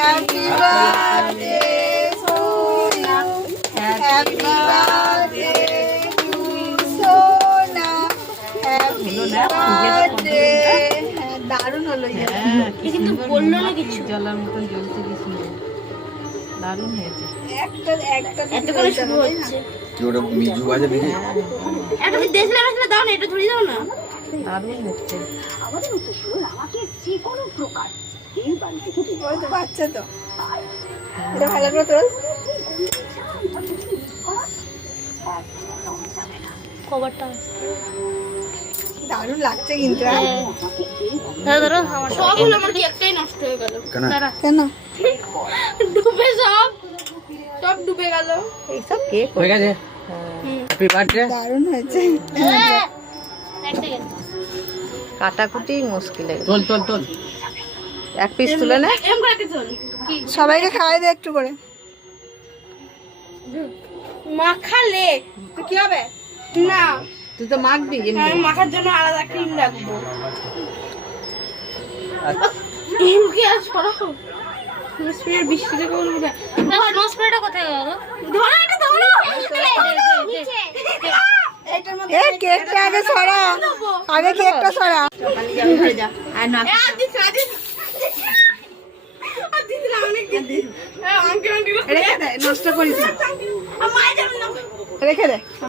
Happy birthday to you. Happy birthday to Sona. Happy birthday. দারুণ হলো কিন্তু বললো না কিছু। জলার মতন জ্বলছে কি সুন্দর, দারুণ হয়েছে। এত করে শুরু হচ্ছে। কি ওটা মিজু বাজে নাকি? এটা কি দেখলে আসলে দাও না, এটা ধরে দাও না। দারুণ হচ্ছে। আমাদের উদ্দেশ্য আমাকে যে কোনো প্রকার এই বাড়ি থেকে ওই তো বাচ্চা তো এটা ভালো করে তোল। কভারটা দারুণ লাগছে কিন্তু ধরো আমার সব হলো, আমার কেকটাই নষ্ট হয়ে গেল। কেন ডুবে সব ডুবে গেল। এইসব কেক হয়ে গেছে। Happy birthday. দারুণ হয়েছে। এক সেকেন্ড কাটাকুটি মুশকিল, তোল তোল তোল। এক পিস তুলে নে। এম করে কি চল কি সবাইকে খাওয়াই দে একটু করে। মাখালে তো কি হবে? না, তুই তো মাখবি আমি মাখার জন্য আলাদা ক্রিম রাখবো। এম কি আজ সরাও স্প্রে বৃষ্টিতে কোন হবে? না স্প্রেটা কোথায় গেল? ধরো এটা ধরো নিচে। এ কেকটা আগে সরা, আগে কেকটা সরা। আর না রেখে দে, নষ্ট করিস না, রেখে দে।